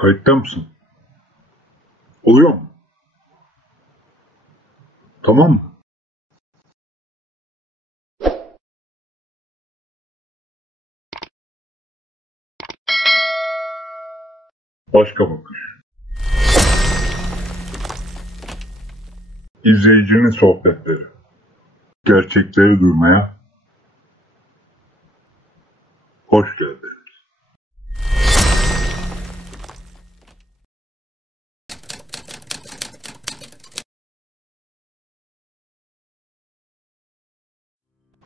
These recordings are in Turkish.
Kayıtta mısın? Oluyor mu? Tamam mı? Başka bakış. İzleyicinin sohbetleri. Gerçekleri duymaya hoş geldiniz.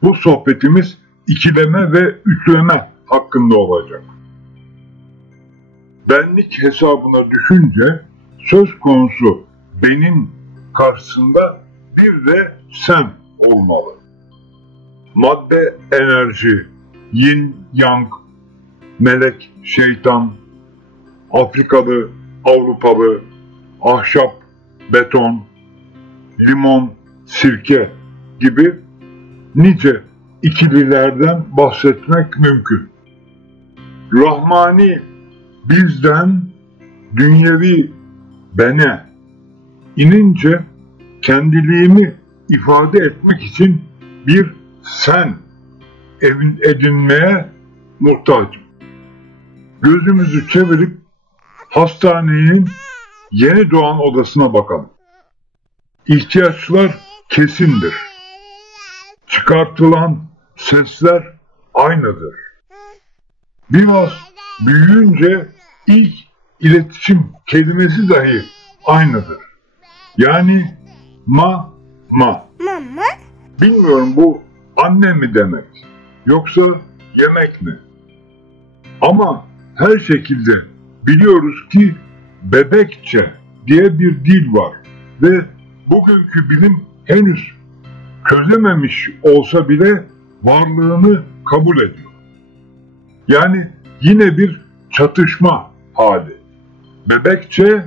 Bu sohbetimiz ikileme ve üçleme hakkında olacak. Benlik hesabına düşünce söz konusu benim karşısında bir de sen olmalı. Madde, enerji, yin, yang, melek, şeytan, Afrikalı, Avrupalı, ahşap, beton, limon, sirke gibi nice ikililerden bahsetmek mümkün. Rahmani bizden dünyevi bene inince kendiliğimi ifade etmek için bir sen edinmeye muhtacım. Gözümüzü çevirip hastanenin yeni doğan odasına bakalım. İhtiyaçlar kesindir. Çıkartılan sesler aynıdır. Biraz büyüyünce ilk iletişim kelimesi dahi aynıdır. Yani ma. Mama. Bilmiyorum bu anne mi demek yoksa yemek mi? Ama her şekilde biliyoruz ki bebekçe diye bir dil var ve bugünkü bilim henüz çözememiş olsa bile varlığını kabul ediyor. Yani yine bir çatışma hali. Bebekçe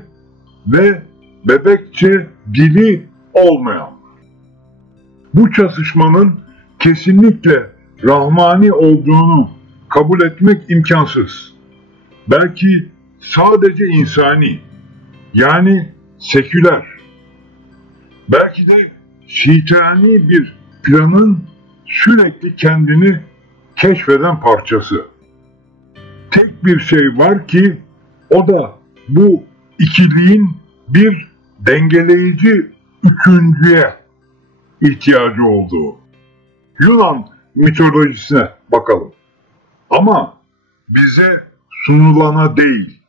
ve bebekçe dili olmayan. Bu çatışmanın kesinlikle rahmani olduğunu kabul etmek imkansız. Belki sadece insani, yani seküler. Belki de şeytani bir planın sürekli kendini keşfeden parçası. Tek bir şey var ki o da bu ikiliğin bir dengeleyici üçüncüye ihtiyacı olduğu. Yunan mitolojisine bakalım. Ama bize sunulana değil.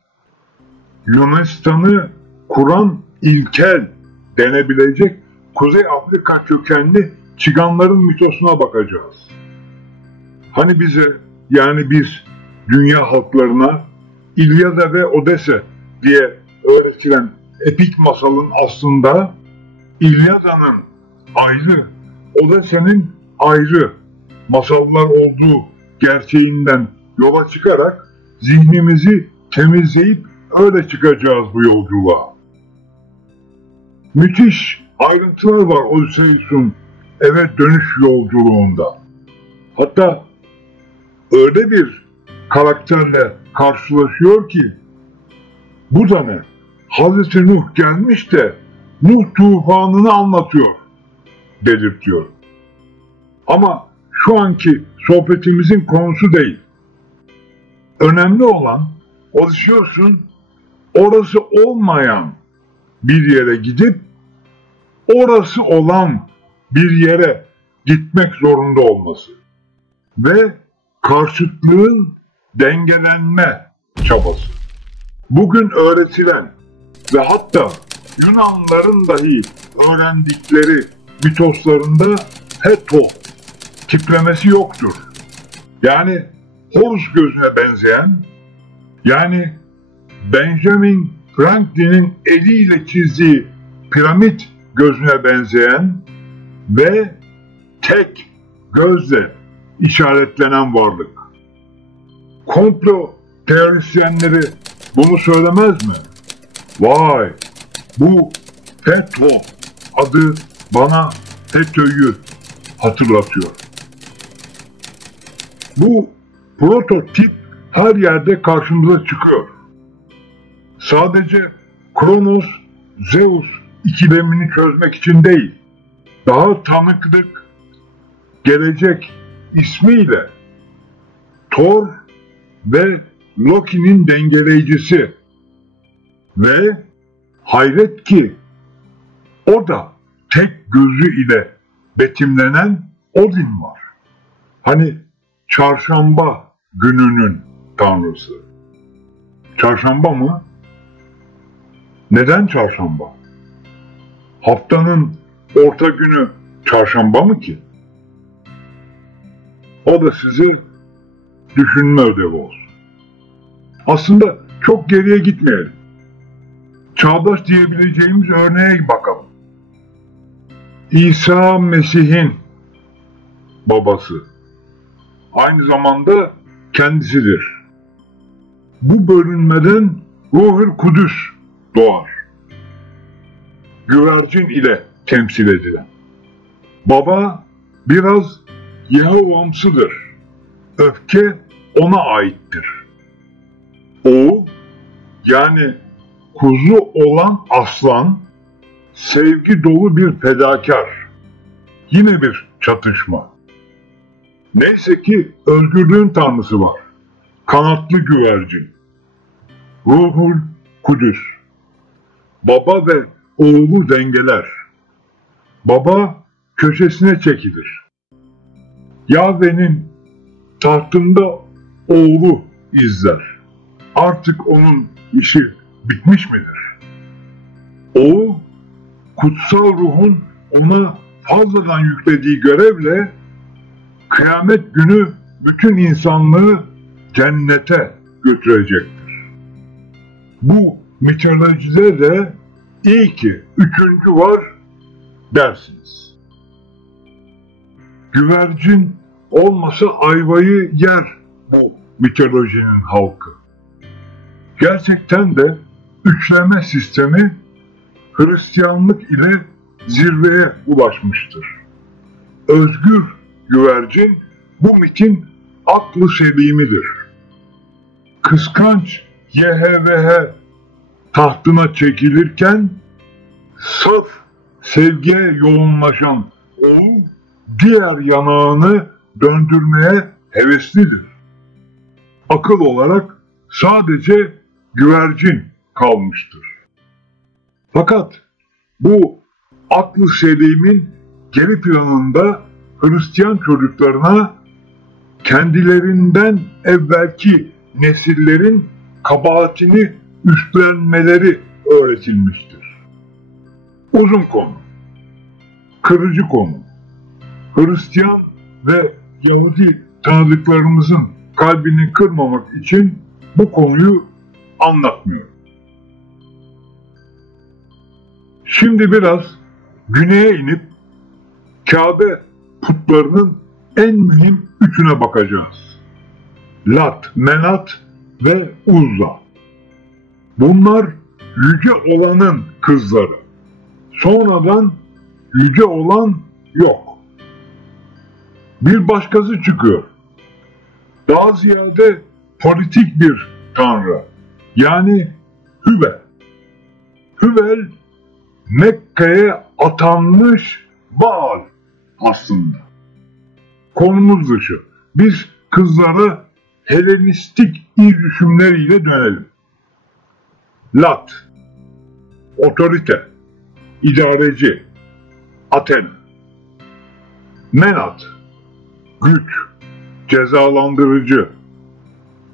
Yunanistan'ı kuran ilkel denebilecek Kuzey Afrika kökenli Çiganların mitosuna bakacağız. Hani bize, yani biz dünya halklarına İlyada ve Odese diye öğretilen epik masalın aslında İlyada'nın ayrı, Odese'nin ayrı masallar olduğu gerçeğinden yola çıkarak zihnimizi temizleyip öyle çıkacağız bu yolculuğa. Müthiş ayrıntılar var Odysseus'un eve dönüş yolculuğunda. Hatta öyle bir karakterle karşılaşıyor ki bu da ne? Hazreti Nuh gelmiş de Nuh tufanını anlatıyor dedirtiyor. Ama şu anki sohbetimizin konusu değil. Önemli olan Odysseus'un orası olmayan bir yere gidip orası olan bir yere gitmek zorunda olması ve karşıtlığın dengelenme çabası. Bugün öğretilen ve hatta Yunanlıların dahi öğrendikleri mitoslarında heto tiplemesi yoktur. Yani Horus gözüne benzeyen, yani Benjamin Franklin'in eliyle çizdiği piramit gözüne benzeyen ve tek gözle işaretlenen varlık. Komplo teorisyenleri bunu söylemez mi? Vay, bu FETÖ adı bana FETÖ'yü hatırlatıyor. Bu prototip her yerde karşımıza çıkıyor. sadece Kronos, Zeus ikilemini çözmek için değil, daha tanıklık, gelecek ismiyle Thor ve Loki'nin dengeleyicisi ve hayret ki o da tek gözü ile betimlenen Odin var. Hani çarşamba gününün tanrısı. Çarşamba mı? Neden çarşamba? Haftanın orta günü çarşamba mı ki? O da size düşünme ödevi olsun. Aslında çok geriye gitmeyelim. Çağdaş diyebileceğimiz örneğe bakalım. İsa Mesih'in babası. Aynı zamanda kendisidir. Bu bölünmeden Ruh-ül Kudüs doğar. Güvercin ile temsil edilen. Baba biraz Yehovamsıdır. Öfke ona aittir. O, yani kuzu olan aslan, sevgi dolu bir fedakar. Yine bir çatışma. Neyse ki özgürlüğün tanrısı var. Kanatlı güvercin. Ruhul Kudüs. Baba ve oğlu dengeler. Baba köşesine çekilir. Yahve'nin tahtında oğlu izler. Artık onun işi bitmiş midir? O, kutsal ruhun ona fazladan yüklediği görevle kıyamet günü bütün insanlığı cennete götürecektir. Bu mitolojide de iyi ki üçüncü var dersiniz. Güvercin olmasa ayvayı yer bu mitolojinin halkı. Gerçekten de üçleme sistemi Hristiyanlık ile zirveye ulaşmıştır. Özgür güvercin bu mitin aklı selimidir. Kıskanç YHVH tahtına çekilirken saf sevgiye yoğunlaşan o diğer yanağını döndürmeye heveslidir. Akıl olarak sadece güvercin kalmıştır. Fakat bu aklı selimin geri planında Hristiyan çocuklarına kendilerinden evvelki nesillerin kabahatini üstlenmeleri öğretilmiştir. Uzun konu, kırıcı konu. Hristiyan ve Yahudi tanıdıklarımızın kalbini kırmamak için bu konuyu anlatmıyorum. Şimdi biraz güneye inip Kabe putlarının en mühim üçüne bakacağız. Lat, Menat ve Uzza. Bunlar yüce olanın kızları. Sonradan yüce olan yok. Bir başkası çıkıyor. Daha ziyade politik bir tanrı. Yani Hübel. Hübel Mekke'ye atanmış Baal aslında. Konumuz dışı. Biz kızlara Helenistik düşümleriyle dönelim. Lat, otorite, idareci, Athena. Menat, güç, cezalandırıcı,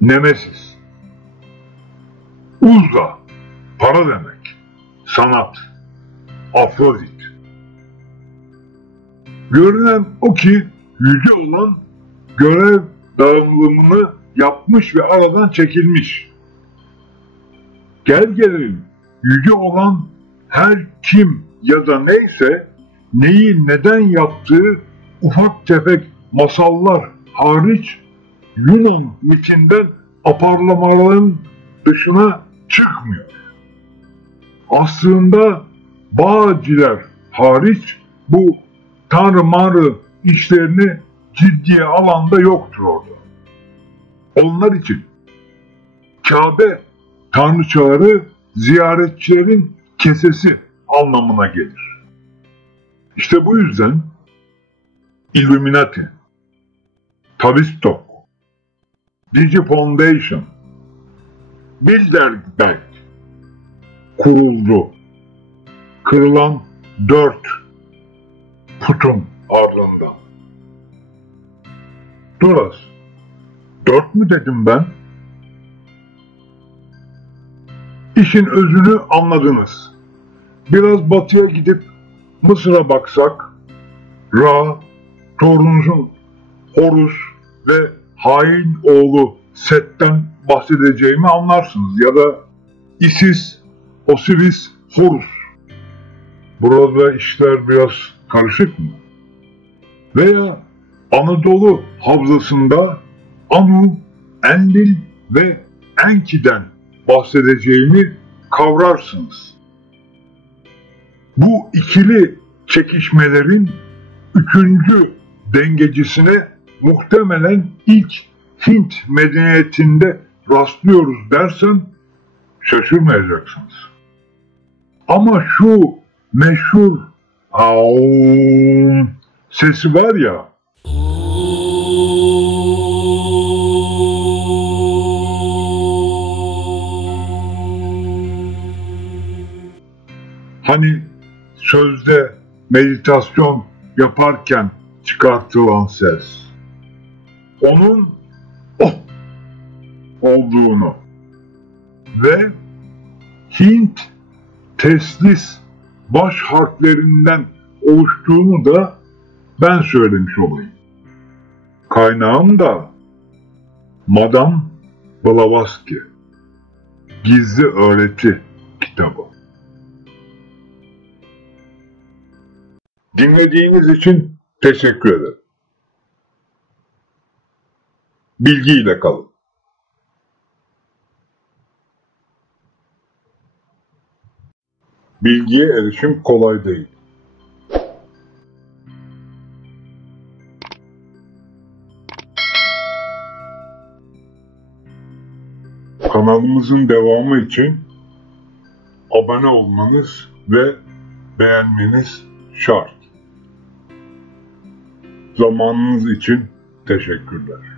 Nemesis. Uzza, para demek, sanat, Afrodit. Görünen o ki yüce olan görev dağılımını yapmış ve aradan çekilmiş. Gel gelelim, yüce olan her kim ya da neyse neyi neden yaptığı ufak tefek masallar hariç Yunan mitinden aparlamaların dışına çıkmıyor. Aslında Bağcılar hariç bu tanrı manrı işlerini ciddiye alanda yoktur orada. Onlar için Kabe tanrıçaları ziyaretçilerin kesesi anlamına gelir. İşte bu yüzden Illuminati, Tavistock, DigiFoundation, Bilderberg kuruldu. Kırılan 4 putun ardından. Dur az. 4 mü dedim ben? İşin özünü anladınız. Biraz batıya gidip Mısır'a baksak, Ra, Torunz'un Horus ve hain oğlu Set'ten bahsedeceğimi anlarsınız. Ya da Isis, Osiris, Horus. Burada işler biraz karışık mı? Veya Anadolu havzasında Anu, Enlil ve Enki'den bahsedeceğimi kavrarsınız. Bu ikili çekişmelerin 3. dengecisine muhtemelen ilk Hint medeniyetinde rastlıyoruz dersem şaşırmayacaksınız. Ama şu meşhur aum sesi var ya, hani sözde meditasyon yaparken çıkartılan ses, onun oh olduğunu ve Hint teslis baş harflerinden oluştuğunu da ben söylemiş olayım. Kaynağım da Madame Blavatsky, Gizli Öğreti kitabı. Dinlediğiniz için teşekkür ederim. Bilgiyle kalın. Bilgiye erişim kolay değil. Kanalımızın devamı için abone olmanız ve beğenmeniz şart. Zamanınız için teşekkürler.